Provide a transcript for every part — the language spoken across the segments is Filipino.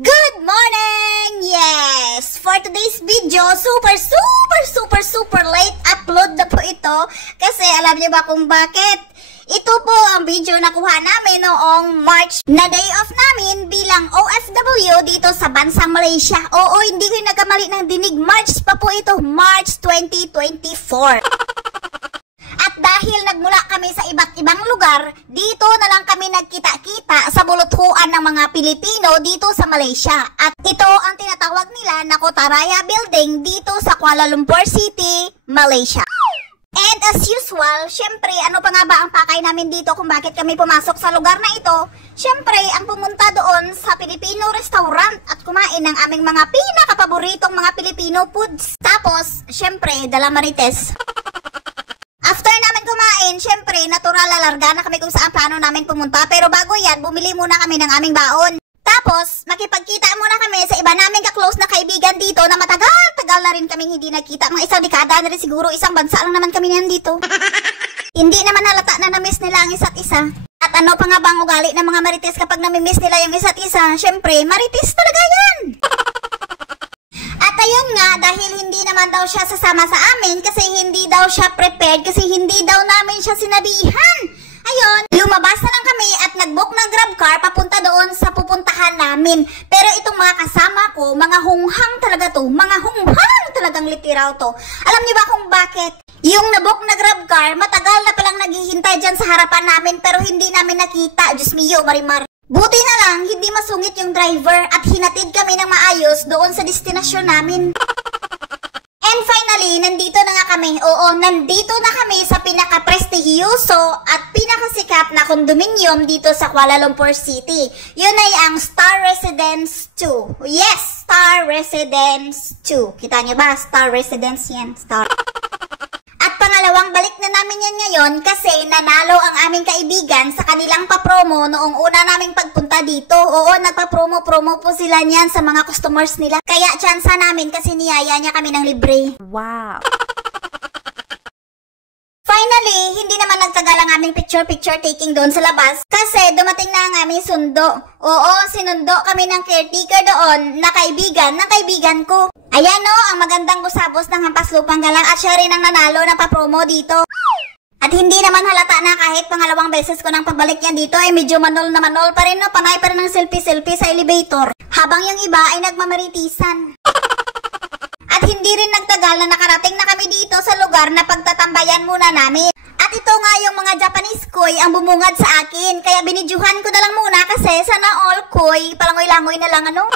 Good morning! Yes! For today's video, super late upload na po ito kasi alam niyo ba kung bakit? Ito po ang video na kuha namin noong March na day off namin bilang OFW dito sa bansang Malaysia. Oo, hindi ko nagkamali ng dinig. March pa po ito, March 2024. At dahil nagmula kami sa iba't ibang lugar, dito na lang kami nagkita-kita sa buluthuan ng mga Pilipino dito sa Malaysia. At ito ang tinatawag nila na Kotaraya Building dito sa Kuala Lumpur City, Malaysia. And as usual, syempre, ano pa nga ba ang pakay namin dito kung bakit kami pumasok sa lugar na ito? Syempre, ang pumunta doon sa Filipino restaurant at kumain ng aming mga pinakapaboritong mga Filipino foods. Tapos, syempre, dala marites. After namin kumain, syempre, natural lalarga na kami kung saan plano namin pumunta. Pero bago yan, bumili muna kami ng aming baon. Tapos, makipagkita muna kami sa iba naming ka-close na kaibigan dito na matagal na rin kaming hindi nagkita. Mga isang dekada na rin siguro, isang bansa lang naman kami nandito. Hindi naman halata na na-miss nila ang isa't isa. At ano pa nga bang ugali ng mga marites kapag nami-miss nila yung isa't isa? Syempre, marites talaga yan! At ayun nga, dahil hindi naman daw siya sasama sa amin kasi hindi daw siya prepared, kasi hindi daw namin siya sinabihan. Ayun, lumabas na lang kami at nag-book ng grab car papunta doon sa pupuntahan namin. Pero itong mga kasama ko, mga hunghang talaga to, mga hunghang talagang literal to. Alam niyo ba kung bakit? Yung na-book na grab car, matagal na palang naghihintay dyan sa harapan namin pero hindi namin nakita. Diyos mio, Marimar. Buti na lang, hindi masungit yung driver at hinatid kami ng maayos doon sa destinasyon namin. And finally, nandito na nga kami. Oo, nandito na kami sa pinaka-prestigiyoso at pinakasikap na kondominium dito sa Kuala Lumpur City. Yun ay ang Star Residence 2. Yes, Star Residence 2. Kita nyo ba? Star Residence yan. Star. At pangalawang balik na namin yan ngayon kasi nanalo ang aming kaibigan sa kanilang papromo noong una naming pagpunta dito. Oo, nagpa-promo po sila niyan sa mga customers nila. Kaya tsansa namin kasi niyaya niya kami ng libre. Wow! Finally, hindi naman nagtagal ang aming picture taking doon sa labas kasi dumating na ang aming sundo. Oo, sinundo kami ng caretaker doon na kaibigan ng kaibigan ko. Ayan o, ang magandang busabos ng Hampas Lupang Galang at siya rin ang nanalo ng papromo dito. At hindi naman halata na kahit pangalawang beses ko nang pagbalik yan dito ay medyo manol na manol pa rin, no? Panay pa rin ng selfie sa elevator. Habang yung iba ay nagmamaritisan. At hindi rin nagtagal na nakarating na kami dito sa lugar na pagtatambayan muna namin. At ito nga yung mga Japanese koi ang bumungad sa akin. Kaya binidyuhan ko na lang muna kasi sana all koi, palangoy-langoy na lang ano.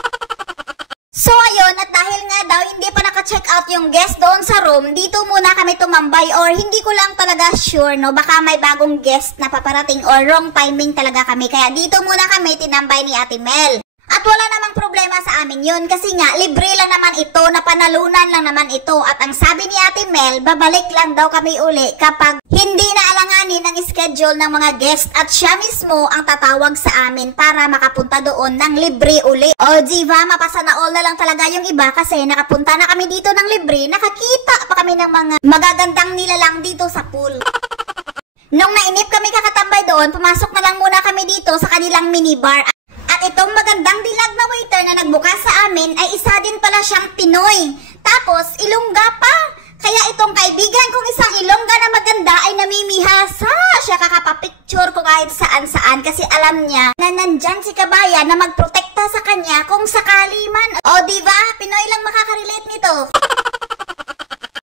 So ayun, at dahil nga daw hindi pa naka-check out yung guest doon sa room, dito muna kami tumambay or hindi ko lang talaga sure, no? Baka may bagong guest na paparating or wrong timing talaga kami. Kaya dito muna kami tinambay ni Ate Mel. At wala namang problema sa amin yun kasi nga libre lang naman ito, napanalunan lang naman ito. At ang sabi ni Ate Mel, babalik lang daw kami uli kapag hindi na alanganin ang schedule ng mga guest at siya mismo ang tatawag sa amin para makapunta doon ng libre uli. O diva, mapasana all na lang talaga yung iba kasi nakapunta na kami dito ng libre, nakakita pa kami ng mga magagandang nilalang dito sa pool. Nung nainip kami kakatambay doon, pumasok na lang muna kami dito sa kanilang minibar. At itong magandang dilag na waiter na nagbukas sa amin ay isa din pala siyang Pinoy. Tapos, Ilongga pa. Kaya itong kaibigan kong isang Ilongga na maganda ay namimihasa. Siya kakapapicture ko kahit saan-saan kasi alam niya na nandyan si kabayan na magprotekta sa kanya kung sakali man. O diba, Pinoy lang makakarelate nito.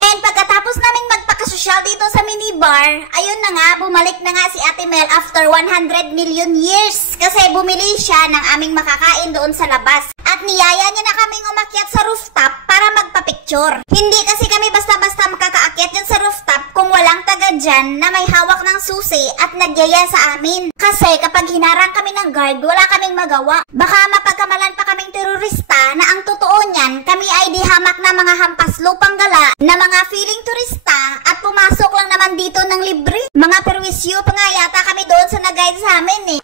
And pagkatapos naming magpakasosyal dito sa minibar, ayun na nga, bumalik na nga si Ate Mel after 100 million years. Kasi bumili siya ng aming makakain doon sa labas. At niyaya niya na kaming umakyat sa rooftop para magpa-picture. Hindi kasi kami basta-basta makakaakyat dyan sa rooftop kung walang taga dyan na may hawak ng susi at nagyaya sa amin. Kasi kapag hinarang kami ng guard, wala kaming magawa. Baka mapagkamalan pa kaming terorista na ang totoo niyan, kami ay di hamak na mga hampas lupang gala na mga feeling turista at pumasok lang naman dito ng libre. Mga perwisyo pa nga yata kami doon sa nag-guide sa amin eh.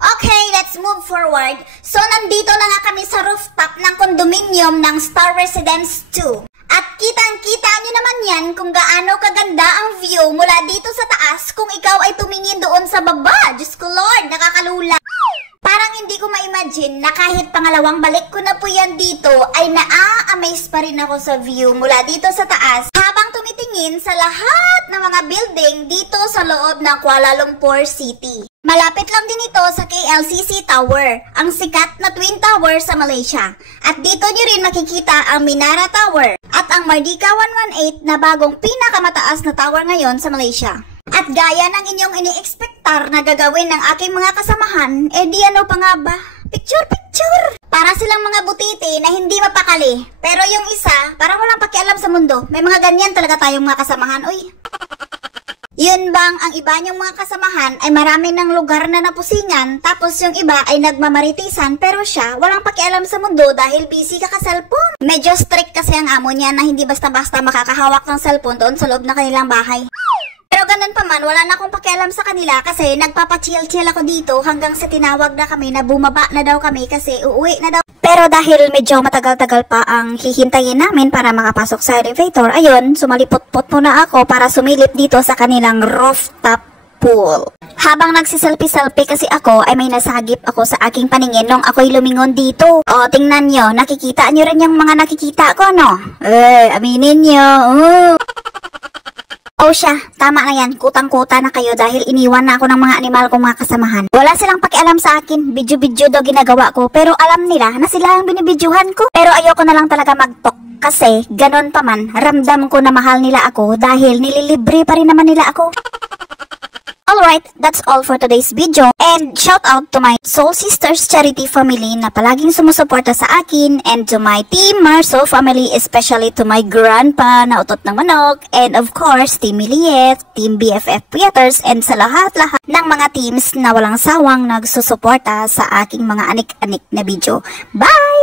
Okay, let's move forward. So, nandito na nga kami sa rooftop ng kondominium ng Star Residence 2. At kitang-kita nyo naman yan kung gaano kaganda ang view mula dito sa taas kung ikaw ay tumingin doon sa baba. Diyos ko Lord, nakakalula. Parang hindi ko ma-imagine na kahit pangalawang balik ko na po yan dito ay naa-amaze pa rin ako sa view mula dito sa taas habang tumitingin sa lahat ng mga building dito sa loob ng Kuala Lumpur City. Malapit lang din ito sa KLCC Tower, ang sikat na Twin Tower sa Malaysia. At dito nyo rin makikita ang Minara Tower at ang Mardika 118 na bagong pinakamataas na tower ngayon sa Malaysia. At gaya ng inyong ini-expectar na gagawin ng aking mga kasamahan, di ano pa nga ba? Picture! Para silang mga butiti na hindi mapakali. Pero yung isa, parang walang pakialam sa mundo. May mga ganyan talaga tayong mga kasamahan, uy. Yun bang ang iba niyong mga kasamahan ay marami ng lugar na napusingan, tapos yung iba ay nagmamaritisan, pero siya walang pakialam sa mundo dahil busy kaka-cellphone. Medyo strict kasi ang amo niya na hindi basta-basta makakahawak ng cellphone doon sa loob ng kanilang bahay. Pero ganun pa man, wala na akong pakialam sa kanila kasi nagpapachill-chill ako dito hanggang sa tinawag na kami na bumaba na daw kami kasi uuwi na daw. Pero dahil medyo matagal-tagal pa ang hihintayin namin para makapasok sa elevator, ayun, sumalipot-pot muna ako para sumilip dito sa kanilang rooftop pool. Habang nagsiselfie-selfie kasi ako ay may nasagip ako sa aking paningin nung ako'y lumingon dito. O, tingnan nyo, nakikita nyo rin yung mga nakikita ko, no? Aminin nyo. Oh siya, tama na yan, kutang-kuta na kayo dahil iniwan na ako ng mga animal kong mga kasamahan. Wala silang pakialam sa akin, video-video daw ginagawa ko, pero alam nila na sila ang binibidyohan ko. Pero ayoko na lang talaga mag-talk kasi ganon pa man, ramdam ko na mahal nila ako dahil nililibre pa rin naman nila ako. Alright, that's all for today's video. And shout out to my Soul Sisters Charity family na palaging sumusuporta sa akin, and to my Team Marso family, especially to my grandpa na utot ng manok, and of course, Team Miliet, Team BFF Creators, and sa lahat-lahat ng mga teams na walang sawang nagsusuporta sa aking mga anik-anik na video. Bye!